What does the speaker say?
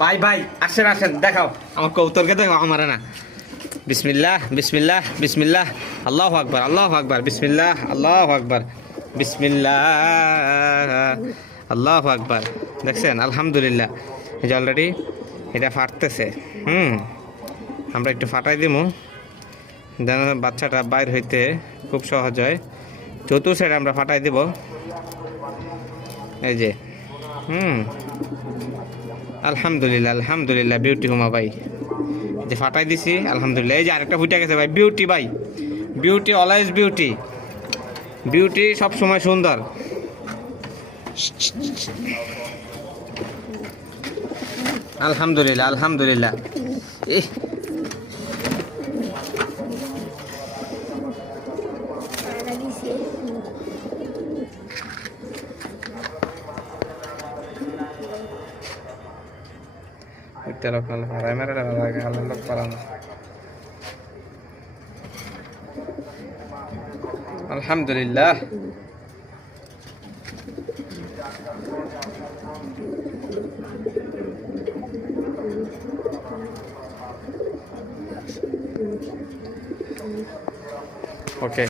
ভাই ভাই, আসেন আসেন, দেখাও। আমার কৌতরকে দেখো আমার না। বিসমিল্লাহ বিসমিল্লাহ বিসমিল্লাহ। আল্লাহ আকবার আল্লাহ আকবার, বিসমিল্লাহ, আল্লাহ আকবার, বিসমিল্লাহ, আল্লাহ আকবার। দেখছেন? আলহামদুলিল্লাহ। এই যে অলরেডি এটা ফাটতেছে। হুম, আমরা একটু ফাটাই দিমু যেন বাচ্চাটা বাইর হইতে খুব সহজ হয়। চতুর সাইড আমরা ফাটাই দিব। এই যে হুম। আলহামদুলিল্লাহ আলহামদুলিল্লাহ বিউটি হুমা ভাই। যে ফাটাই দিছি, আলহামদুলিল্লাহ। এই যে আরেকটা ফুটে গেছে ভাই বিউটি ভাই। বিউটি অলওয়েজ বিউটি বিউটি সব সময় সুন্দর। আলহামদুলিল্লাহ আলহামদুলিল্লাহ। الحمد لله أوكي